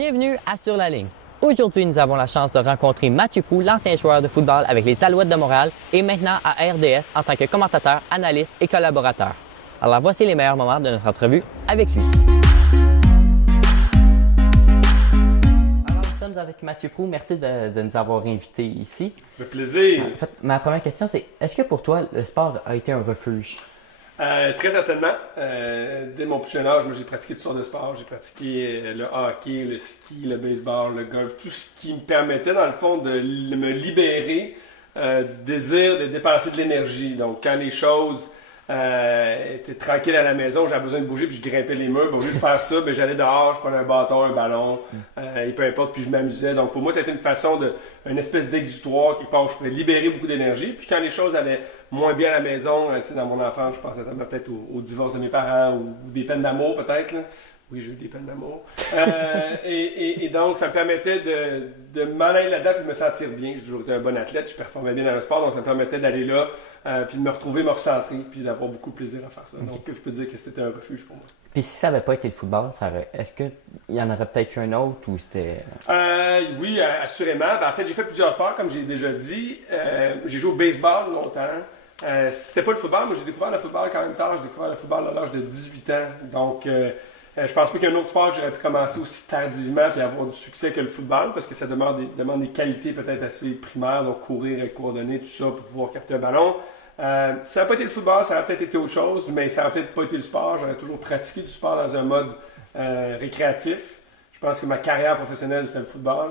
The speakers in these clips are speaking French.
Bienvenue à Sur la ligne. Aujourd'hui, nous avons la chance de rencontrer Mathieu Prou, l'ancien joueur de football avec les Alouettes de Montréal et maintenant à RDS en tant que commentateur, analyste et collaborateur. Alors voici les meilleurs moments de notre entrevue avec lui. Alors nous sommes avec Mathieu Prou. Merci de nous avoir invités ici. Ça fait plaisir. En fait, ma première question, c'est est-ce que pour toi, le sport a été un refuge? Très certainement. Dès mon plus jeune âge, moi, j'ai pratiqué toutes sortes de sports. J'ai pratiqué le hockey, le ski, le baseball, le golf, tout ce qui me permettait, dans le fond, de me libérer du désir de dépenser de l'énergie. Donc, quand les choses étaient tranquilles à la maison, j'avais besoin de bouger, puis je grimpais les murs. Au lieu de faire ça, ben, j'allais dehors, je prenais un bâton, un ballon, et peu importe, puis je m'amusais. Donc, pour moi, c'était une façon une espèce d'exutoire quelque part où je pouvais libérer beaucoup d'énergie. Puis quand les choses allaient moins bien à la maison, tu sais, dans mon enfance, je pense notamment peut-être au divorce de mes parents ou des peines d'amour peut-être. Là. Oui, j'ai eu des peines d'amour. Et donc, ça me permettait de m'en aller là-dedans et de me sentir bien. J'ai toujours été un bon athlète, je performais bien dans le sport, donc ça me permettait d'aller là, puis de me retrouver, me recentrer, puis d'avoir beaucoup de plaisir à faire ça. Okay. Donc, je peux dire que c'était un refuge pour moi. Puis si ça n'avait pas été le football, est-ce qu'il y en aurait peut-être eu un autre ou c'était... Oui, assurément. En fait, j'ai fait plusieurs sports, comme j'ai déjà dit. J'ai joué au baseball longtemps. C'était pas le football, moi j'ai découvert le football quand même tard. J'ai découvert le football à l'âge de 18 ans. Donc, je pense pas qu'il y a un autre sport que j'aurais pu commencer aussi tardivement et avoir du succès que le football, parce que ça demande des qualités peut-être assez primaires, donc courir et coordonner, tout ça, pour pouvoir capter un ballon. Ça n'a pas été le football, ça aurait peut-être été autre chose, mais ça n'a peut-être pas été le sport. J'aurais toujours pratiqué du sport dans un mode récréatif. Je pense que ma carrière professionnelle, c'était le football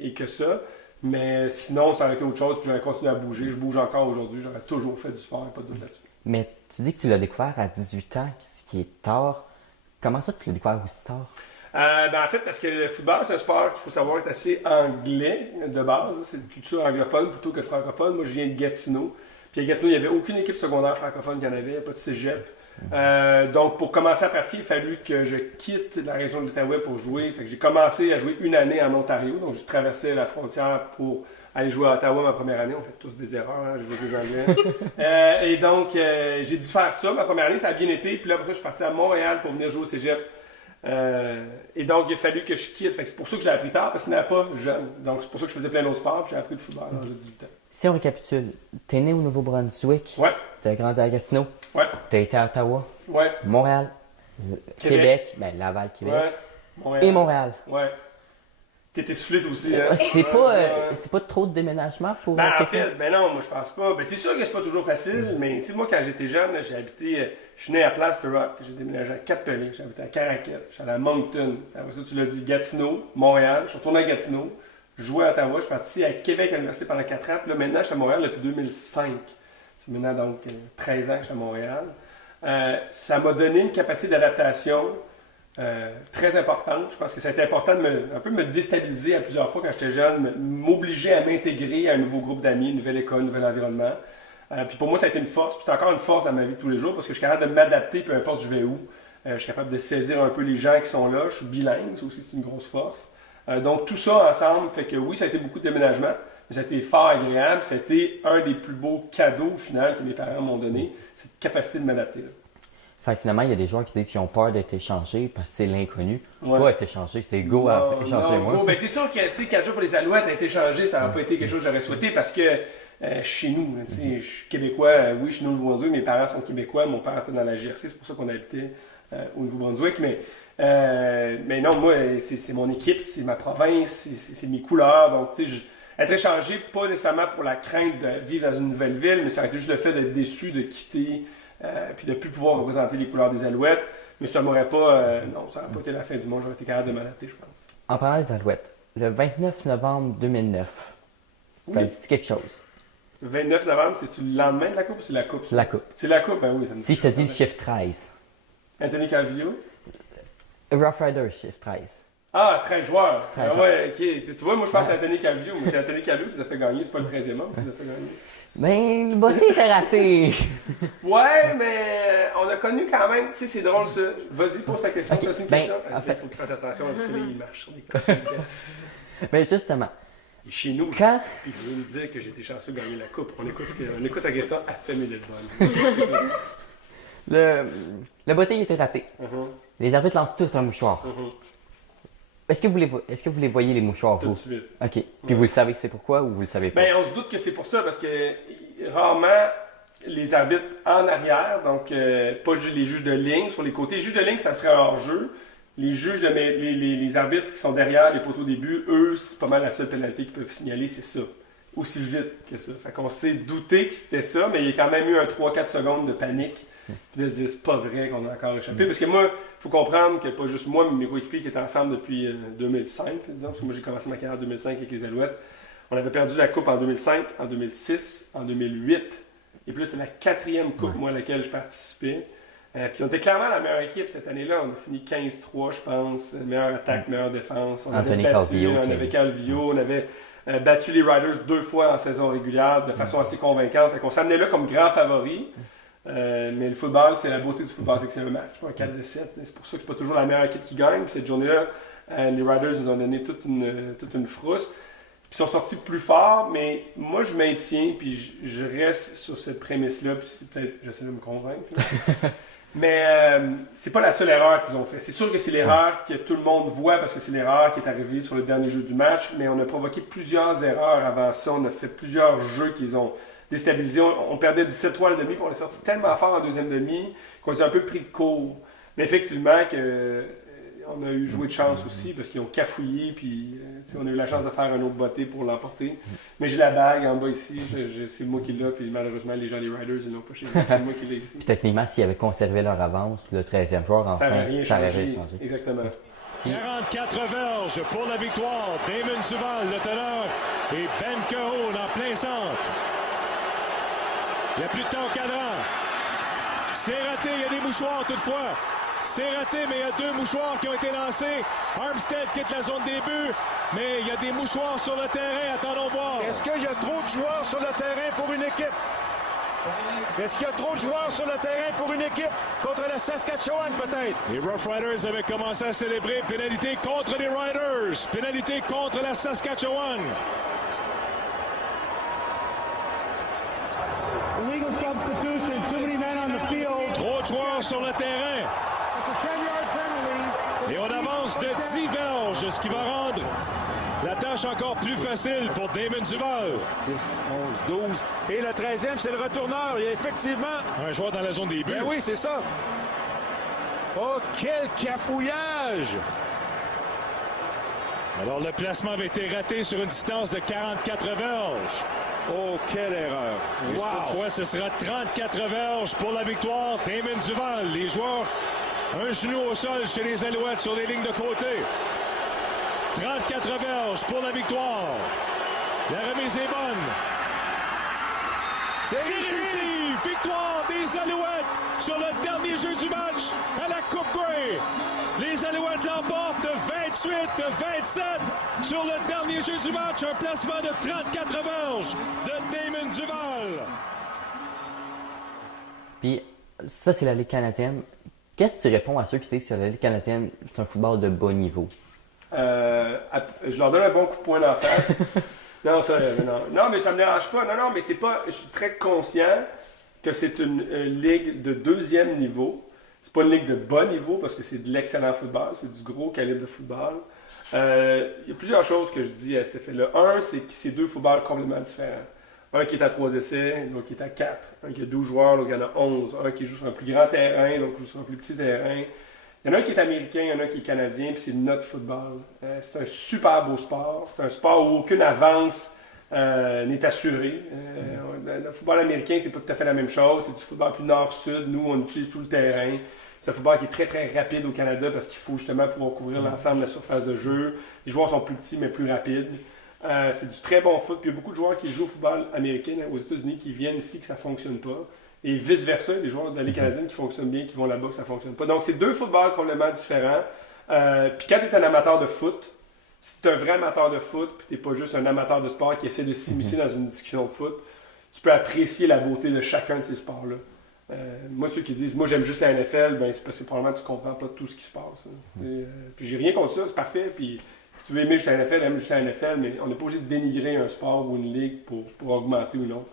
et que ça. Mais sinon, ça aurait été autre chose, puis j'aurais continué à bouger. Je bouge encore aujourd'hui, j'aurais toujours fait du sport, pas de doute là-dessus. Mais tu dis que tu l'as découvert à 18 ans, ce qui est tard. Comment ça, tu l'as découvert aussi tard? En fait, parce que le football, c'est un sport qu'il faut savoir est assez anglais de base. C'est une culture anglophone plutôt que francophone. Moi, je viens de Gatineau. Puis à Gatineau, il n'y avait aucune équipe secondaire francophone qu'il y en avait. Il n'y avait pas de cégep. Donc, pour commencer à pratiquer, il a fallu que je quitte la région de l'Outaouais pour jouer. Fait que j'ai commencé à jouer une année en Ontario. Donc, j'ai traversé la frontière pour aller jouer à Ottawa ma première année. On fait tous des erreurs, hein? J'ai joué des Anglais. Et donc, j'ai dû faire ça. Ma première année, ça a bien été. Puis là, après, je suis parti à Montréal pour venir jouer au cégep. Et donc, il a fallu que je quitte. Fait que c'est pour ça que je l'ai appris tard, parce qu'il n'y en avait pas jeune. Donc, c'est pour ça que je faisais plein d'autres sports. Puis j'ai appris le football à l'âge de 18 ans. Si on récapitule, t'es né au Nouveau-Brunswick. Ouais. T'as grandi à Gatineau. Ouais. T'as été à Ottawa. Ouais. Montréal. Québec. Ben, Laval, Québec. Ouais. Montréal. Et Montréal. Ouais. T'es essoufflé aussi, hein? C'est pas trop de déménagement pour en fait, non, moi je pense pas. C'est sûr que c'est pas toujours facile, mais moi quand j'étais jeune, là, j'ai habité, je suis né à Plaster Rock, j'ai déménagé à Cap-Pelé, j'ai habité à Caraquette, je suis allé à Moncton. Après ça, tu l'as dit, Gatineau, Montréal, je suis retourné à Gatineau, je jouais à Ottawa, je suis parti à Québec à l'université pendant 4 ans, puis là maintenant je suis à Montréal depuis 2005. C'est maintenant donc 13 ans que je suis à Montréal. Ça m'a donné une capacité d'adaptation très importante. Je pense que ça a été important de un peu me déstabiliser à plusieurs fois quand j'étais jeune, m'obliger à m'intégrer à un nouveau groupe d'amis, une nouvelle école, un nouvel environnement. Puis pour moi, ça a été une force. Puis c'est encore une force dans ma vie de tous les jours parce que je suis capable de m'adapter, peu importe je vais où. Je suis capable de saisir un peu les gens qui sont là. Je suis bilingue, ça aussi c'est une grosse force. Donc tout ça ensemble fait que oui, ça a été beaucoup de déménagement, mais ça a été fort agréable. Ça a été un des plus beaux cadeaux au final que mes parents m'ont donné, cette capacité de m'adapter. Là. Fait que finalement, il y a des joueurs qui disent qu'ils ont peur d'être échangés parce que c'est l'inconnu. Ouais. Toi, être échangé, c'est go à échanger moi. Ben, c'est sûr que, tu sais, 4 jours pour les Alouettes, être échangé, ça n'a pas été quelque chose que j'aurais souhaité parce que chez nous, tu sais, je suis québécois, oui, je suis né au Nouveau-Brunswick, mes parents sont québécois, mon père était dans la GRC, c'est pour ça qu'on habitait au Nouveau-Brunswick, mais non, moi, c'est mon équipe, c'est ma province, c'est mes couleurs, donc, tu sais, être échangé, pas nécessairement pour la crainte de vivre dans une nouvelle ville, mais ça a été juste le fait d'être déçu, de quitter. Puis de ne plus pouvoir représenter les couleurs des Alouettes. Mais ça m'aurait pas... non, ça n'aurait pas été la fin du monde. J'aurais été capable de m'adapter, je pense. En parlant des Alouettes, le 29 novembre 2009, ça dit quelque chose? Le 29 novembre, c'est-tu le lendemain de la Coupe ou c'est la Coupe? C'est la Coupe. C'est la Coupe, ben oui. Ça me si je te dis le chiffre 13. Anthony Calvillo? Rough Riders, chiffre 13. Ah, 13 joueurs. 13 joueurs. Ouais, ok. Tu vois, moi je pense à Anthony Calvillo, mais c'est Anthony Calvillo qui nous a fait gagner, c'est pas le 13e homme qui nous a fait gagner. Ben, le botté était raté. Ouais, mais on a connu quand même, tu sais, c'est drôle ça. Vas-y, pose ta question. Okay, C'est une question. En fait, il faut qu'il fasse attention, parce que là, il marche sur des coques. Ben, justement. Et chez nous, quand... puis je veux me dire que j'ai été chanceux de gagner la coupe. On écoute sa question à fait mais d'être bonne. Le botté était raté. Les arbitres lancent tout un mouchoir. Est-ce que vous les voyez, les mouchoirs, tout de vous? suite. OK. Puis Ouais. vous le savez que c'est pourquoi ou vous le savez pas? Ben, on se doute que c'est pour ça, parce que rarement, les arbitres en arrière, donc pas les juges de ligne, sur les côtés. Les juges de ligne, ça serait un hors-jeu. Les juges, les arbitres qui sont derrière les poteaux au début, eux, c'est pas mal la seule pénalité qu'ils peuvent signaler, c'est ça. Aussi vite que ça. Fait qu'on s'est douté que c'était ça, mais il y a quand même eu un 3-4 secondes de panique. Puis de se dire, c'est pas vrai qu'on a encore échappé. Parce que moi, il faut comprendre que pas juste moi, mais mes coéquipiers qui étaient ensemble depuis 2005, disons, parce que moi j'ai commencé ma carrière en 2005 avec les Alouettes. On avait perdu la Coupe en 2005, en 2006, en 2008. Et puis là, c'était la 4e Coupe, moi, à laquelle je participais. Puis on était clairement la meilleure équipe cette année-là. On a fini 15-3, je pense. Meilleure attaque, meilleure défense. On Anthony avait battu, Calvillo, on avait Calvillo, on avait battu les Riders 2 fois en saison régulière de façon assez convaincante. Fait qu'on s'amenait là comme grand favori. Mais le football, c'est la beauté du football, c'est que c'est un match, pas un 4 de 7. C'est pour ça que c'est pas toujours la meilleure équipe qui gagne. Puis cette journée-là, les Riders nous ont donné toute une frousse. Puis ils sont sortis plus forts, mais moi je maintiens, puis je reste sur cette prémisse-là, puis c'est peut-être, j'essaie de me convaincre. Mais c'est pas la seule erreur qu'ils ont fait. C'est sûr que c'est l'erreur que tout le monde voit parce que c'est l'erreur qui est arrivée sur le dernier jeu du match, mais on a provoqué plusieurs erreurs avant ça. On a fait plusieurs jeux qu'ils ont déstabilisés. On perdait 17-3 à la demi, puis on est sorti tellement fort en deuxième demi qu'on s'est un peu pris de court. Mais effectivement, on a eu joué de chance aussi parce qu'ils ont cafouillé, puis on a eu la chance de faire un autre botté pour l'emporter. Mais j'ai la bague en bas ici, c'est moi qui l'ai, puis malheureusement, les gens des Riders, ils l'ont pas chez moi, c'est moi qui l'ai ici. Puis techniquement, s'ils avaient conservé leur avance, le 13e joueur, enfin, ça aurait rien changé. changé. Exactement. 44 verges pour la victoire. Damon Duval, le teneur, et Ben Cahoon en plein centre. Il n'y a plus de temps au cadran. C'est raté, il y a des mouchoirs toutefois. C'est raté, mais il y a 2 mouchoirs qui ont été lancés. Armstead quitte la zone des buts, mais il y a des mouchoirs sur le terrain. Attendons voir. Est-ce qu'il y a trop de joueurs sur le terrain pour une équipe? Est-ce qu'il y a trop de joueurs sur le terrain pour une équipe contre la Saskatchewan, peut-être? Les Rough Riders avaient commencé à célébrer. Pénalité contre les Riders. Pénalité contre la Saskatchewan. Illegal substitution, too many men on the field. Trop de joueurs sur le terrain. It's a 10-yard penalty. Et on avance de 10 verges, ce qui va rendre la tâche encore plus facile pour Damon Duval. 10, 11, 12. Et le 13e, c'est le retourneur. Il y a effectivement... Un joueur dans la zone des buts. Ben oui, c'est ça. Oh, quel cafouillage! Alors le placement avait été raté sur une distance de 44 verges. Oh, quelle erreur! Et cette fois, ce sera 34 verges pour la victoire. Damon Duval, les joueurs, un genou au sol chez les Alouettes sur les lignes de côté. 34 verges pour la victoire. La remise est bonne. C'est C'est réussi! réussi! Victoire des Alouettes sur le dernier jeu du match à la Coupe Grey. Les Alouettes l'emportent de 28-27 sur le dernier jeu du match. Un placement de 34 verges de Damon Duval. Puis ça, c'est la Ligue canadienne. Qu'est-ce que tu réponds à ceux qui disent que la Ligue canadienne, c'est un football de bas niveau? Je leur donne un bon coup de poing d'en face. Non, ça, non, mais ça me dérange pas. Non, mais c'est pas. Je suis très conscient que c'est une ligue de 2e niveau. C'est pas une ligue de bas niveau parce que c'est de l'excellent football, c'est du gros calibre de football. Il y a plusieurs choses que je dis à cet effet-là. Un, c'est que c'est 2 footballs complètement différents. Un qui est à 3 essais, l'autre qui est à 4. Un qui a 12 joueurs, l'autre qui en a 11. Un qui joue sur un plus grand terrain, l'autre qui joue sur un plus petit terrain. Il y en a un qui est américain, il y en a un qui est canadien, puis c'est notre football. C'est un super beau sport. C'est un sport où aucune avance n'est assurée. Le football américain, c'est pas tout à fait la même chose. C'est du football plus nord-sud. Nous, on utilise tout le terrain. C'est un football qui est très, très rapide au Canada parce qu'il faut justement pouvoir couvrir l'ensemble de la surface de jeu. Les joueurs sont plus petits, mais plus rapides. C'est du très bon foot. Puis il y a beaucoup de joueurs qui jouent au football américain aux États-Unis qui viennent ici que ça ne fonctionne pas. Et vice-versa, les joueurs de la Ligue canadienne qui fonctionnent bien, qui vont là-bas, que ça ne fonctionne pas. Donc, c'est 2 footballs complètement différents. Puis quand tu es un amateur de foot, si tu es un vrai amateur de foot, puis tu n'es pas juste un amateur de sport qui essaie de s'immiscer dans une discussion de foot, tu peux apprécier la beauté de chacun de ces sports-là. Moi, ceux qui disent « moi, j'aime juste la NFL », ben, c'est parce que probablement tu ne comprends pas tout ce qui se passe. Puis j'ai rien contre ça, c'est parfait. Puis si tu veux aimer juste la NFL, aime juste la NFL, mais on n'est pas obligé de dénigrer un sport ou une ligue pour augmenter ou non.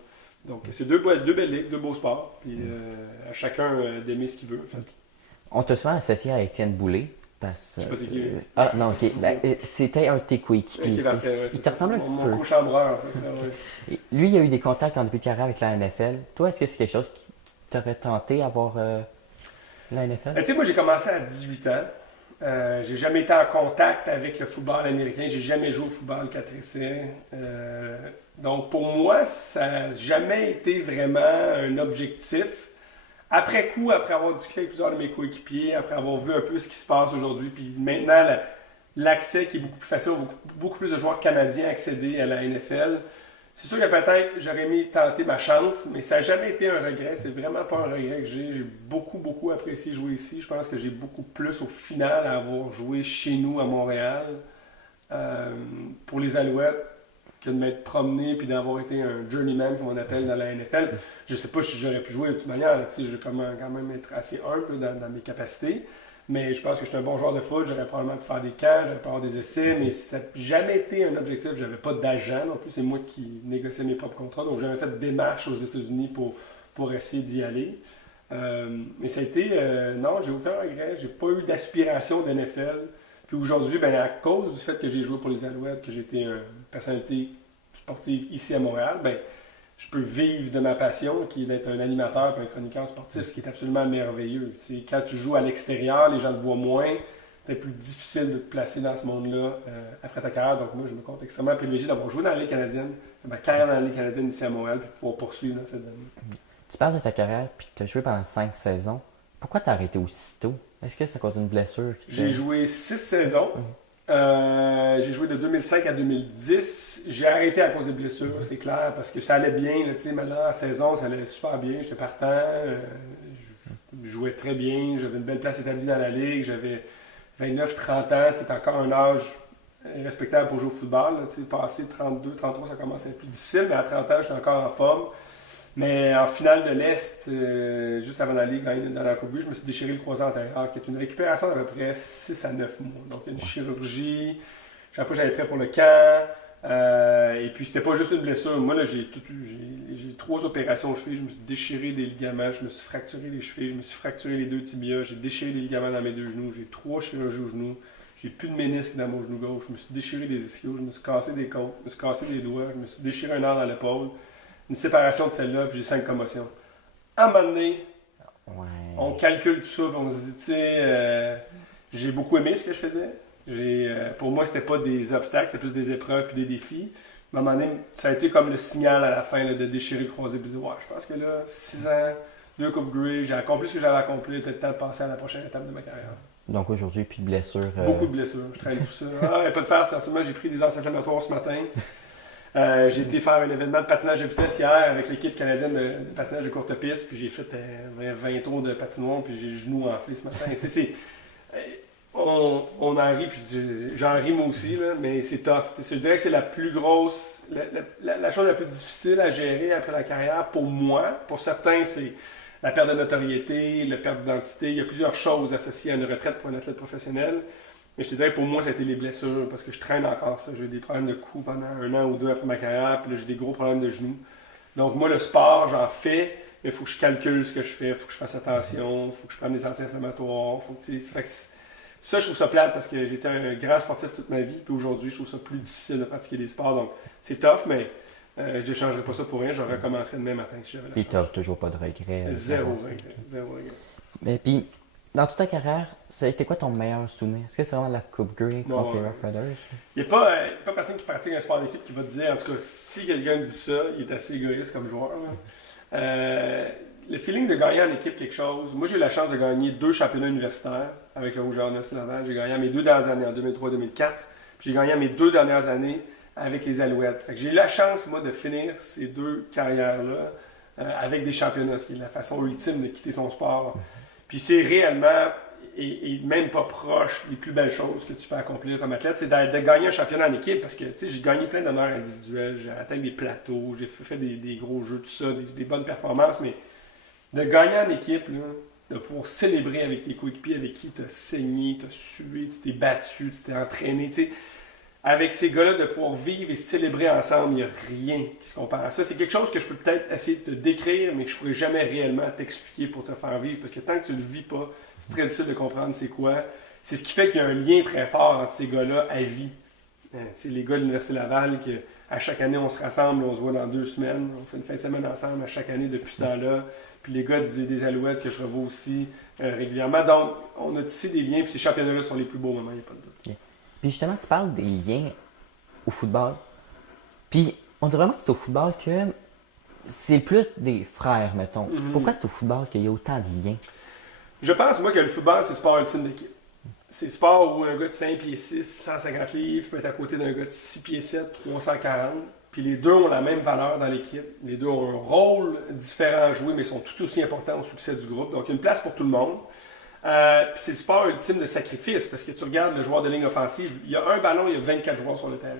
Donc, c'est 2 belles ligues, 2 beaux sports, puis à chacun d'aimer ce qu'il veut. En fait. On t'a souvent associé à Étienne Boulay, Parce, Je sais pas c'est qui. Ah, non, ok. Ben, c'était un de tes coéquipiers. Ok, parfait, ouais, Il c'est te ça. ressemble un petit peu. Mon co-chambreur, c'est ça, ouais. Et lui, il a eu des contacts en début de carrière avec la NFL. Toi, est-ce que c'est quelque chose qui t'aurait tenté avoir la NFL? Tu sais, moi, j'ai commencé à 18 ans. J'ai jamais été en contact avec le football américain. J'ai jamais joué au football 4 essais. Donc, pour moi, ça n'a jamais été vraiment un objectif. Après coup, après avoir discuté avec plusieurs de mes coéquipiers, après avoir vu un peu ce qui se passe aujourd'hui, puis maintenant, l'accès qui est beaucoup plus facile, beaucoup plus de joueurs canadiens accéder à la NFL. C'est sûr que peut-être j'aurais aimé tenter ma chance, mais ça n'a jamais été un regret. C'est vraiment pas un regret que j'ai. J'ai beaucoup, beaucoup apprécié jouer ici. Je pense que j'ai beaucoup plus au final à avoir joué chez nous à Montréal pour les Alouettes que de m'être promené puis d'avoir été un journeyman, comme on appelle dans la NFL. Je sais pas si j'aurais pu jouer de toute manière. Je vais quand même être assez humble dans mes capacités. Mais je pense que je suis un bon joueur de foot, j'aurais probablement pu faire des camps, j'aurais pu avoir des essais, mais ça n'a jamais été un objectif. J'avais pas d'agent non plus, c'est moi qui négociais mes propres contrats. Donc j'avais fait des démarches aux États-Unis pour essayer d'y aller. Mais ça a été, non, j'ai aucun regret, j'ai pas eu d'aspiration d'NFL. Puis aujourd'hui, ben, à cause du fait que j'ai joué pour les Alouettes, que j'ai été une personnalité sportive ici à Montréal, ben, je peux vivre de ma passion, qui est d'être un animateur et un chroniqueur sportif, ce qui est absolument merveilleux. T'sais, quand tu joues à l'extérieur, les gens te voient moins, c'est plus difficile de te placer dans ce monde-là après ta carrière. Donc moi, je me compte extrêmement privilégié d'avoir joué dans la Ligue canadienne, ma carrière dans la Ligue canadienne ici à Montréal, puis de pouvoir poursuivre dans cette année. Tu parles de ta carrière, puis tu as joué pendant 5 saisons. Pourquoi t'as arrêté aussitôt? Est-ce que c'est à cause d'une blessure? J'ai joué 6 saisons. J'ai joué de 2005 à 2010. J'ai arrêté à cause des blessures, c'est clair, parce que ça allait bien. Maintenant, la saison, ça allait super bien. J'étais partant. Je jouais très bien. J'avais une belle place établie dans la ligue. J'avais 29-30 ans, ce qui est encore un âge respectable pour jouer au football. Passé 32, 33, ça commence à être plus difficile, mais à 30 ans, j'étais encore en forme. Mais en finale de l'Est, juste avant d'aller gagner dans la Coupe Vue, je me suis déchiré le croisé antérieur, qui est une récupération d'à peu près 6 à 9 mois. Donc, il y a une chirurgie. J'avais prêt pour le camp. Et puis, c'était pas juste une blessure. Moi, là, j'ai 3 opérations aux chevilles. Je me suis déchiré des ligaments. Je me suis fracturé les chevilles. Je me suis fracturé les 2 tibias. J'ai déchiré les ligaments dans mes 2 genoux. J'ai 3 chirurgies aux genoux. J'ai plus de ménisque dans mon genou gauche. Je me suis déchiré des ischios. Je me suis cassé des côtes. Je me suis cassé des doigts. Je me suis déchiré un os dans l'épaule. Une séparation de celle-là, puis j'ai 5 commotions. À un moment donné, on calcule tout ça, puis on se dit, tu sais, j'ai beaucoup aimé ce que je faisais. Pour moi, c'était pas des obstacles, c'était plus des épreuves puis des défis. À un moment donné, ça a été comme le signal à la fin là, de déchirer le croisé, puis de dire, ouais, je pense que là, 6 ans, 2 Coupes Grey, j'ai accompli ce que j'avais accompli, peut-être temps de passer à la prochaine étape de ma carrière. Donc aujourd'hui, plus de blessures. Beaucoup de blessures, je traîne tout ça. Il n'y a pas de faire, seulement j'ai pris des anti-inflammatoires ce matin. J'ai été faire un événement de patinage de vitesse hier avec l'équipe canadienne de patinage de courte piste, puis j'ai fait 20 tours de patinoire, puis j'ai le genou enflé ce matin. Tu sais, on en rit, puis j'en ris moi aussi, là, mais c'est tough. Je dirais que c'est la plus grosse, la chose la plus difficile à gérer après la carrière pour moi. Pour certains, c'est la perte de notoriété, la perte d'identité. Il y a plusieurs choses associées à une retraite pour un athlète professionnel. Mais je te dirais que pour moi, ça a été les blessures, parce que je traîne encore ça. J'ai eu des problèmes de cou pendant 1 an ou 2 après ma carrière, puis là, j'ai des gros problèmes de genoux. Donc moi, le sport, j'en fais, mais il faut que je calcule ce que je fais, il faut que je fasse attention, il faut que je prenne des anti-inflammatoires. Ça, je trouve ça plate, parce que j'étais un grand sportif toute ma vie, puis aujourd'hui, je trouve ça plus difficile de pratiquer des sports. Donc c'est tough, mais je n'échangerais pas ça pour rien, je recommencerais demain matin si j'avais la chance. Puis tu n'as toujours pas de regrets. Zéro regret. Mais puis, dans toute ta carrière, c'était quoi ton meilleur souvenir? Est-ce que c'est vraiment la Coupe Grey contre les Rough Riders? Il n'y a pas personne qui pratique un sport d'équipe qui va te dire, en tout cas, si quelqu'un dit ça, il est assez égoïste comme joueur. Le feeling de gagner en équipe quelque chose, moi j'ai eu la chance de gagner 2 championnats universitaires avec le Rougeur Université Laval. J'ai gagné à mes 2 dernières années, en 2003-2004, puis j'ai gagné à mes 2 dernières années avec les Alouettes. Fait que j'ai eu la chance, moi, de finir ces 2 carrières-là avec des championnats, ce qui est la façon ultime de quitter son sport. Puis c'est réellement, et même pas proche, des plus belles choses que tu peux accomplir comme athlète, c'est de gagner un championnat en équipe, parce que j'ai gagné plein d'honneurs individuels, j'ai atteint des plateaux, j'ai fait des gros jeux, tout ça, des bonnes performances, mais de gagner en équipe, là, de pouvoir célébrer avec tes coéquipiers avec qui tu as saigné, tu as sué, tu t'es battu, tu t'es entraîné, tu sais. Avec ces gars-là, de pouvoir vivre et célébrer ensemble, il n'y a rien qui se compare à ça. C'est quelque chose que je peux peut-être essayer de te décrire, mais que je ne pourrais jamais réellement t'expliquer pour te faire vivre, parce que tant que tu ne le vis pas, c'est très difficile de comprendre c'est quoi. c'est ce qui fait qu'il y a un lien très fort entre ces gars-là à vie. Les gars de l'Université Laval, à chaque année, on se rassemble, on se voit dans 2 semaines, on fait une fin de semaine ensemble à chaque année depuis ce temps-là. Puis les gars des Alouettes que je revois aussi régulièrement. Donc, on a tissé des liens, puis ces championnats-là sont les plus beaux moments, il n'y a pas de doute. Okay. Puis justement, tu parles des liens au football. Puis on dit vraiment que c'est au football que c'est plus des frères, mettons. Mm-hmm. Pourquoi c'est au football qu'il y a autant de liens? Je pense, moi, que le football, c'est le sport ultime d'équipe. C'est le sport où un gars de 5 pieds 6, 150 livres peut être à côté d'un gars de 6 pieds 7, 340. Puis les deux ont la même valeur dans l'équipe. Les deux ont un rôle différent à jouer, mais sont tout aussi importants au succès du groupe. Donc, il y a une place pour tout le monde. Puis c'est le sport ultime de sacrifice, parce que tu regardes le joueur de ligne offensive, il y a un ballon, il y a 24 joueurs sur le terrain.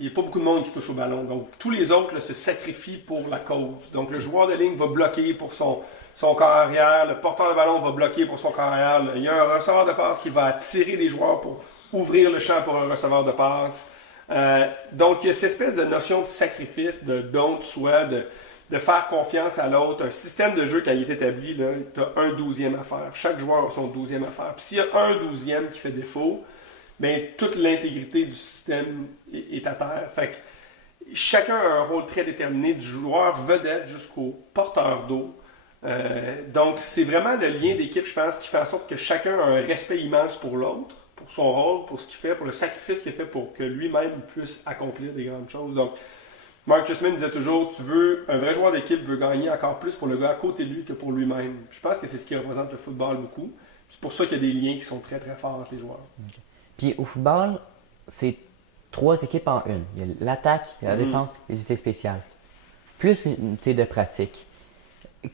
Il n'y a pas beaucoup de monde qui touche au ballon. Donc, tous les autres là, se sacrifient pour la cause. Donc, le joueur de ligne va bloquer pour son corps arrière. Le porteur de ballon va bloquer pour son corps arrière. Il y a un receveur de passe qui va attirer des joueurs pour ouvrir le champ pour un receveur de passe. Donc, il y a cette espèce de notion de sacrifice, de don de soi, de faire confiance à l'autre. Un système de jeu, quand il est établi, tu as un 12e à faire. Chaque joueur a son 12e à faire. Puis s'il y a un 12e qui fait défaut, bien, toute l'intégrité du système est à terre. Fait que chacun a un rôle très déterminé, du joueur vedette jusqu'au porteur d'eau. Donc, c'est vraiment le lien d'équipe, je pense, qui fait en sorte que chacun a un respect immense pour l'autre, pour son rôle, pour ce qu'il fait, pour le sacrifice qu'il fait pour que lui-même puisse accomplir des grandes choses. Donc, Mark Trestman disait toujours, un vrai joueur d'équipe veut gagner encore plus pour le gars à côté de lui que pour lui-même. Je pense que c'est ce qui représente le football beaucoup. C'est pour ça qu'il y a des liens qui sont très très forts entre les joueurs. Okay. Puis au football, c'est 3 équipes en une. Il y a l'attaque, il y a la défense, les unités spéciales. Plus une unité de pratique.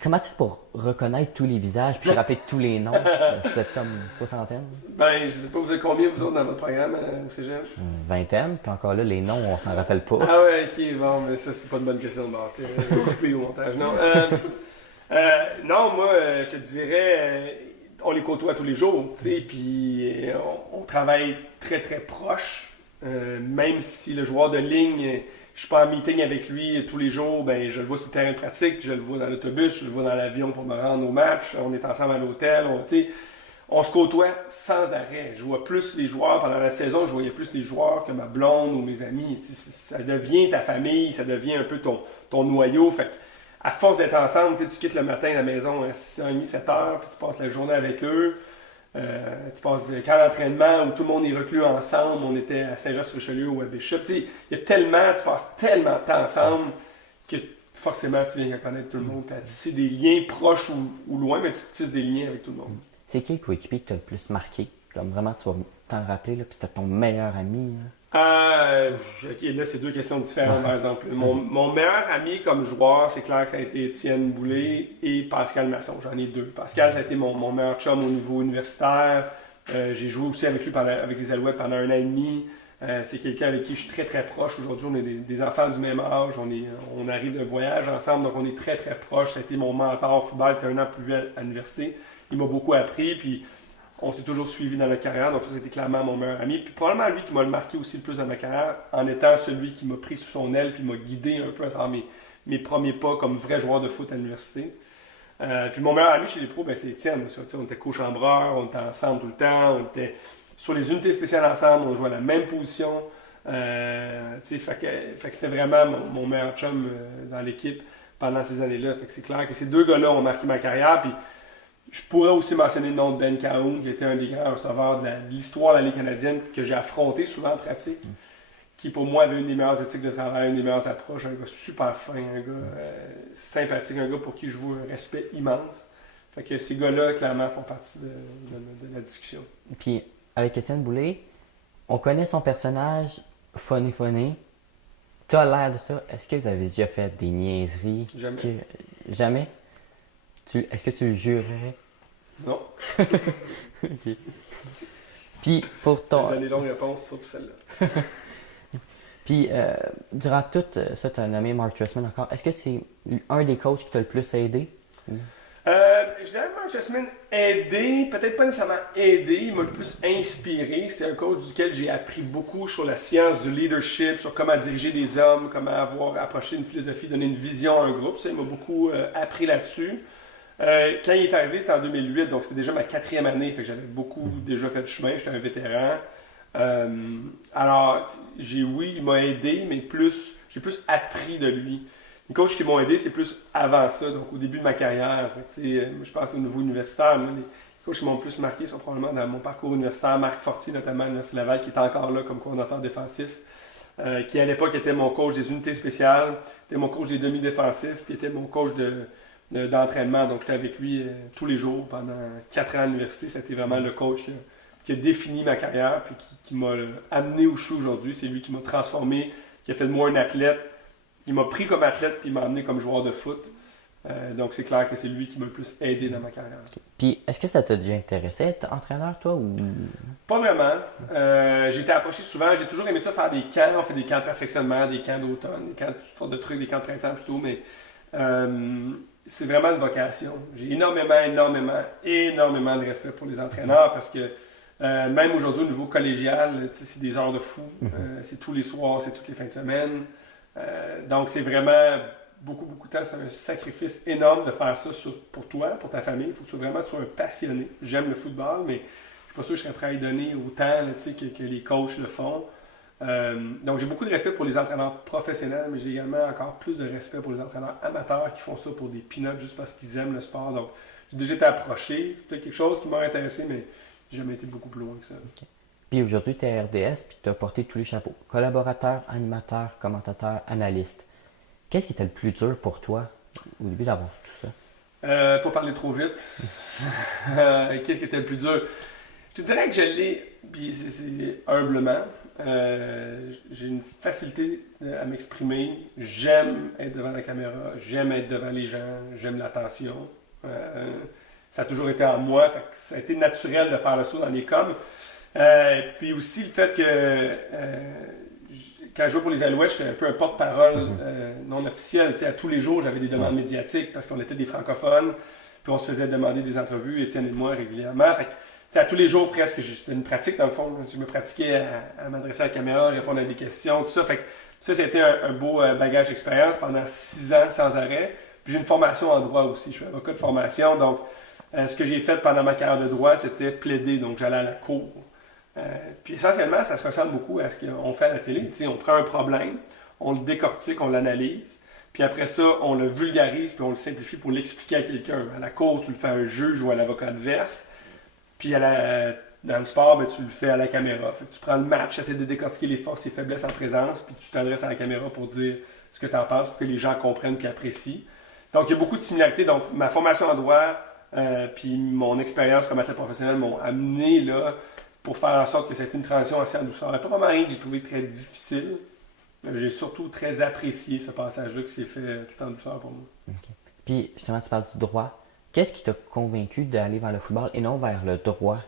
Comment tu fais pour reconnaître tous les visages puis rappeler tous les noms? Vous êtes comme une soixantaine? Ben, je sais pas, vous êtes combien vous autres dans votre programme au Cégep? Une vingtaine, puis encore là, les noms, on s'en rappelle pas. Ah ouais, ok, bon, mais ça, c'est pas une bonne question de bord. Je vais couper au montage. Non, non moi, je te dirais, on les côtoie tous les jours, tu sais, puis on travaille très, très proche. Même si le joueur de ligne, je suis pas en meeting avec lui tous les jours, ben je le vois sur le terrain de pratique, je le vois dans l'autobus, je le vois dans l'avion pour me rendre au match, on est ensemble à l'hôtel, on se côtoie sans arrêt. Je vois plus les joueurs pendant la saison, je voyais plus les joueurs que ma blonde ou mes amis. Ça devient ta famille, ça devient un peu ton noyau. Fait à force d'être ensemble, tu quittes le matin à la maison à 6h30, 7h, puis tu passes la journée avec eux. Tu passes le camp d'entraînement où tout le monde est reclus ensemble. On était à Saint-Jean-sur-Richelieu ou à Bishop. Il y a tellement, tu passes tellement de temps ensemble que forcément tu viens à connaître tout le monde. Tu tisses des liens proches ou loin, mais tu tisses des liens avec tout le monde. C'est quel coéquipier qui t'a le plus marqué? Comme vraiment, tu vas t'en rappeler, là, puis c'était ton meilleur ami. Ok, là, c'est 2 questions différentes, par exemple. Mon meilleur ami comme joueur, c'est clair que ça a été Étienne Boulay et Pascal Masson. J'en ai 2. Pascal, ça a été mon meilleur chum au niveau universitaire. J'ai joué aussi avec lui avec les Alouettes pendant 1 an et demi. C'est quelqu'un avec qui je suis très, très proche. Aujourd'hui, on est des enfants du même âge. On arrive d'un voyage ensemble, donc on est très, très proche. Ça a été mon mentor au football. Il était 1 an plus vieux à l'université. Il m'a beaucoup appris, puis on s'est toujours suivi dans notre carrière, donc ça, c'était clairement mon meilleur ami. Puis probablement lui qui m'a marqué aussi le plus dans ma carrière, en étant celui qui m'a pris sous son aile, puis m'a guidé un peu à travers mes premiers pas comme vrai joueur de foot à l'université. Puis mon meilleur ami chez les pros, c'est Étienne. On était co-chambreurs, on était ensemble tout le temps, on était sur les unités spéciales ensemble, on jouait à la même position. Fait que c'était vraiment mon meilleur chum dans l'équipe pendant ces années-là. Fait que c'est clair que ces 2 gars-là ont marqué ma carrière. Puis je pourrais aussi mentionner le nom de Ben Cahoon, qui était un des grands receveurs de l'histoire de la Ligue canadienne, que j'ai affronté souvent en pratique, qui pour moi avait une des meilleures éthiques de travail, une des meilleures approches, un gars super fin, un gars sympathique, un gars pour qui je vois un respect immense. Fait que ces gars-là, clairement, font partie de la discussion. Puis, avec Étienne Boulay, on connaît son personnage funny. Tu as l'air de ça. Est-ce que vous avez déjà fait des niaiseries? Jamais. Jamais? Est-ce que tu le jurerais? Non. Ok. Puis, pour ton... J'ai donné longue réponse sauf celle-là. Puis, durant tout ça, tu as nommé Mark Trestman encore. Est-ce que c'est un des coachs qui t'a le plus aidé? Je dirais que Mark Trestman aidé, peut-être pas nécessairement aidé, il m'a le plus inspiré. C'est un coach duquel j'ai appris beaucoup sur la science du leadership, sur comment diriger des hommes, comment approcher une philosophie, donner une vision à un groupe. Ça, il m'a beaucoup appris là-dessus. Quand il est arrivé, c'était en 2008, donc c'était déjà ma 4e année, fait que j'avais beaucoup déjà fait de chemin, j'étais un vétéran. Alors, il m'a aidé, mais j'ai plus appris de lui. Les coachs qui m'ont aidé, c'est plus avant ça, donc au début de ma carrière. Je pense au niveau universitaire, les coachs qui m'ont le plus marqué sont probablement dans mon parcours universitaire. Marc Fortier, notamment, à l'Université Laval, qui est encore là comme coordonnateur défensif, qui à l'époque était mon coach des unités spéciales, était mon coach des demi-défensifs, puis était mon coach d'entraînement. Donc j'étais avec lui tous les jours pendant 4 ans à l'université. C'était vraiment le coach qui a défini ma carrière, puis qui m'a amené où je suis aujourd'hui. C'est lui qui m'a transformé, qui a fait de moi un athlète. Il m'a pris comme athlète, puis il m'a amené comme joueur de foot. Donc c'est clair que c'est lui qui m'a le plus aidé dans ma carrière. Okay. Puis est-ce que ça t'a déjà intéressé être entraîneur, toi, ou... Pas vraiment. J'ai été approché souvent. J'ai toujours aimé ça, faire des camps. On fait des camps de perfectionnement, des camps d'automne, des camps de toutes sortes de trucs, des camps de printemps plutôt, mais c'est vraiment une vocation. J'ai énormément de respect pour les entraîneurs parce que même aujourd'hui au niveau collégial, c'est des heures de fou. C'est tous les soirs, c'est toutes les fins de semaine. Donc c'est vraiment beaucoup de temps. C'est un sacrifice énorme de faire ça pour toi, pour ta famille. Il faut que tu sois un passionné. J'aime le football, mais je suis pas sûr que je serais prêt à y donner autant que les coachs le font. Donc j'ai beaucoup de respect pour les entraîneurs professionnels, mais j'ai également encore plus de respect pour les entraîneurs amateurs qui font ça pour des peanuts juste parce qu'ils aiment le sport. Donc j'ai déjà été approché. C'est peut-être quelque chose qui m'a intéressé, mais j'ai jamais été beaucoup plus loin que ça. Okay. Puis aujourd'hui, tu es à RDS, puis tu as porté tous les chapeaux. Collaborateur, animateur, commentateur, analyste. Qu'est-ce qui était le plus dur pour toi au début d'avoir tout ça? Pas parler trop vite. Qu'est-ce qui était le plus dur? Je te dirais que je l'ai, puis c'est humblement. J'ai une facilité à m'exprimer. J'aime être devant la caméra. J'aime être devant les gens. J'aime l'attention. Ça a toujours été en moi. Fait que ça a été naturel de faire le saut dans les coms. Puis aussi le fait que quand je jouais pour les Alouettes, j'étais un peu un porte-parole non officiel. À tous les jours, j'avais des demandes médiatiques parce qu'on était des francophones. Puis on se faisait demander des entrevues, Étienne et moi, régulièrement. Fait que, à tous les jours, presque, c'était une pratique dans le fond. Je me pratiquais à m'adresser à la caméra, répondre à des questions, tout ça. Fait que ça a été un beau bagage d'expérience pendant 6 ans sans arrêt. Puis j'ai une formation en droit aussi. Je suis avocat de formation. Donc, ce que j'ai fait pendant ma carrière de droit, c'était plaider. Donc, j'allais à la cour. Puis essentiellement, ça se ressemble beaucoup à ce qu'on fait à la télé. On prend un problème, on le décortique, on l'analyse, puis après ça, on le vulgarise, puis on le simplifie pour l'expliquer à quelqu'un. À la cour, tu le fais à un juge ou à l'avocat adverse, puis dans le sport, ben, tu le fais à la caméra. Fait que tu prends le match, tu essaies de décortiquer les forces et faiblesses en présence, puis tu t'adresses à la caméra pour dire ce que tu en penses, pour que les gens comprennent et apprécient. Donc, il y a beaucoup de similarités. Donc, ma formation en droit, puis mon expérience comme athlète professionnel m'ont amené là pour faire en sorte que c'était une transition assez en douceur. Il n'y a pas vraiment rien que j'ai trouvé très difficile. J'ai surtout très apprécié ce passage-là qui s'est fait tout en douceur pour moi. Okay. Puis, justement, tu parles du droit. Qu'est-ce qui t'a convaincu d'aller vers le football et non vers le droit?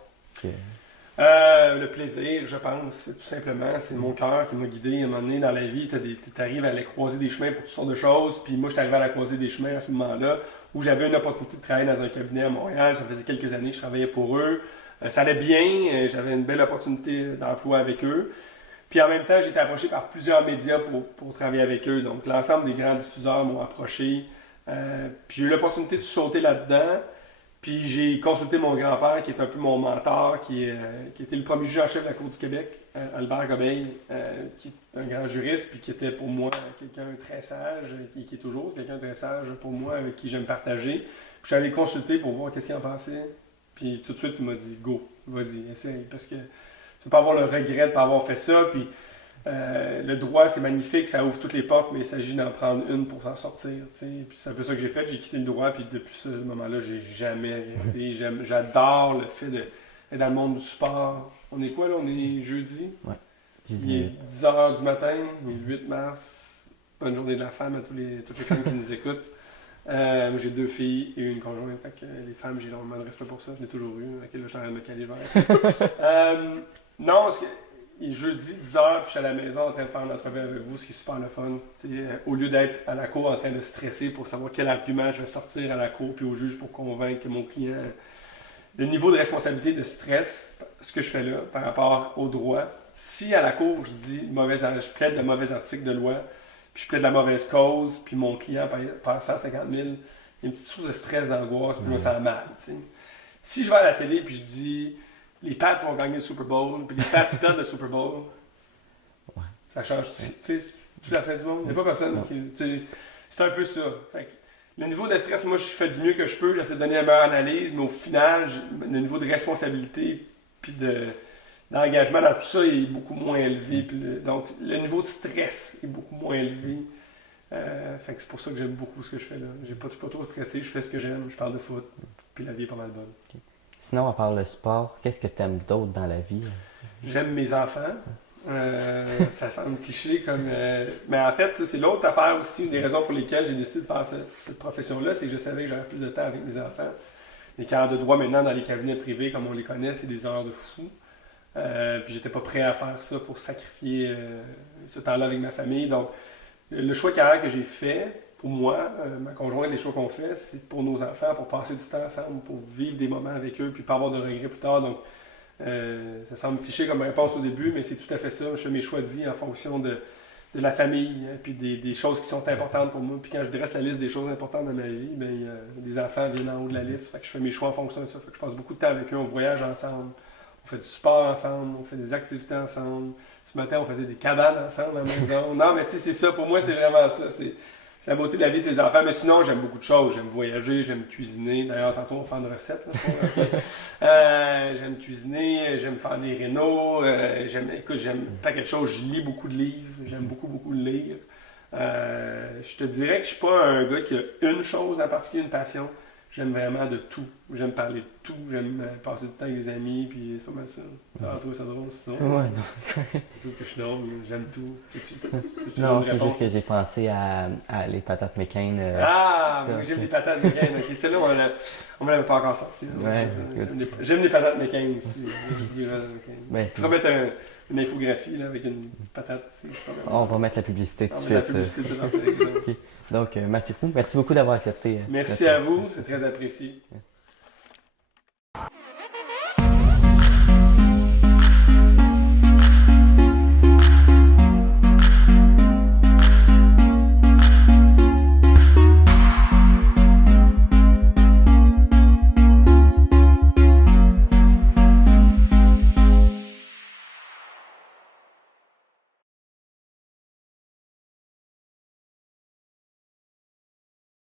Le plaisir, je pense, tout simplement. C'est mon cœur qui m'a guidé. À un moment donné, dans la vie, tu arrives à aller croiser des chemins pour toutes sortes de choses. Puis moi, je suis arrivé à la croiser des chemins à ce moment-là où j'avais une opportunité de travailler dans un cabinet à Montréal. Ça faisait quelques années que je travaillais pour eux. Ça allait bien. J'avais une belle opportunité d'emploi avec eux. Puis en même temps, j'ai été approché par plusieurs médias pour travailler avec eux. Donc, l'ensemble des grands diffuseurs m'ont approché. Puis j'ai eu l'opportunité de sauter là-dedans. Puis j'ai consulté mon grand-père, qui est un peu mon mentor, qui était le premier juge en chef de la Cour du Québec, Albert Gobeil, qui est un grand juriste, puis qui était pour moi quelqu'un de très sage, qui est toujours quelqu'un de très sage pour moi, avec qui j'aime partager. Puis je suis allé consulter pour voir qu'est-ce qu'il en pensait. Puis tout de suite, il m'a dit « Go, vas-y, essaye », parce que tu ne peux pas avoir le regret de ne pas avoir fait ça. Puis le droit, c'est magnifique, ça ouvre toutes les portes, mais il s'agit d'en prendre une pour s'en sortir. T'sais. Puis c'est un peu ça que j'ai fait, j'ai quitté le droit, puis depuis ce moment-là, j'ai jamais regretté. J'adore le fait d'être dans le monde du sport. On est quoi là? On est jeudi? Ouais. Il est 10h du matin, il est 8 mars. Bonne journée de la femme à toutes les femmes qui nous écoutent. J'ai 2 filles et une conjointe, fait que les femmes, j'ai énormément de respect pour ça, je l'ai toujours eu, là, je suis en train de me caler vers. Non, parce que il est jeudi, 10h, puis je suis à la maison en train de faire une entrevue avec vous, ce qui est super le fun. Au lieu d'être à la cour en train de stresser pour savoir quel argument je vais sortir à la cour, puis au juge pour convaincre que mon client... Le niveau de responsabilité, de stress, ce que je fais là, par rapport au droit, si à la cour, je plaide le mauvais article de loi, puis je plaide la mauvaise cause, puis mon client perd 150 000, une petite source de stress, d'angoisse, puis je me sens mal. T'sais. Si je vais à la télé puis je dis les Pats vont gagner le Super Bowl, puis les Pats perdent le Super Bowl, ça change. C'est la fin du monde. Il n'y a pas personne qui. C'est un peu ça. Fait que, le niveau de stress, moi, je fais du mieux que je peux, j'essaie de donner la meilleure analyse, mais au final, le niveau de responsabilité puis d'engagement dans tout ça est beaucoup moins élevé. Puis donc, le niveau de stress est beaucoup moins élevé. Fait que c'est pour ça que j'aime beaucoup ce que je fais là. Je suis pas trop stressé, je fais ce que j'aime, je parle de foot, puis la vie est pas mal bonne. Okay. Sinon, à part le sport, qu'est-ce que tu aimes d'autre dans la vie? J'aime mes enfants. Ça semble cliché comme. Mais en fait, ça, c'est l'autre affaire aussi, une des raisons pour lesquelles j'ai décidé de faire cette profession-là, c'est que je savais que j'aurais plus de temps avec mes enfants. Les carrières de droit maintenant dans les cabinets privés, comme on les connaît, c'est des heures de fou. Puis j'étais pas prêt à faire ça pour sacrifier ce temps-là avec ma famille. Donc, le choix de carrière que j'ai fait, pour moi, ma conjointe, les choix qu'on fait, c'est pour nos enfants, pour passer du temps ensemble, pour vivre des moments avec eux, puis pas avoir de regrets plus tard. Donc, ça semble cliché comme réponse au début, mais c'est tout à fait ça. Je fais mes choix de vie en fonction de la famille, puis des choses qui sont importantes pour moi. Puis quand je dresse la liste des choses importantes dans ma vie, bien, les enfants viennent en haut de la liste. Fait que je fais mes choix en fonction de ça. Fait que je passe beaucoup de temps avec eux, on voyage ensemble, on fait du sport ensemble, on fait des activités ensemble. Ce matin, on faisait des cabanes ensemble à la maison. Non, mais tu sais, c'est ça. Pour moi, c'est vraiment ça. C'est la beauté de la vie, c'est les enfants. Mais sinon, j'aime beaucoup de choses. J'aime voyager, j'aime cuisiner. D'ailleurs, tantôt, on va faire une recette. J'aime cuisiner, j'aime faire des rénaux. J'aime un paquet de choses. Je lis beaucoup de livres. J'aime beaucoup lire. Je te dirais que je suis pas un gars qui a une chose en particulier, une passion. J'aime vraiment de tout. J'aime parler de tout. J'aime passer du temps avec des amis. Puis c'est pas mal ça. Ah, toi, ça drôle, c'est drôle. Ouais, non. Je trouve que je suis drôle. J'aime tout. Non, c'est juste que j'ai pensé à les patates McCain. Oui, j'aime les patates McCain. Okay, celle-là, on ne l'avait pas encore sortie. Ouais, j'aime les patates McCain aussi. Ben, tu vas mettre une infographie là, avec une patate. On va mettre la publicité tout de suite. La publicité de ça. Okay. Donc, Mathieu Proulx, merci beaucoup d'avoir accepté. Merci à vous, c'est très apprécié.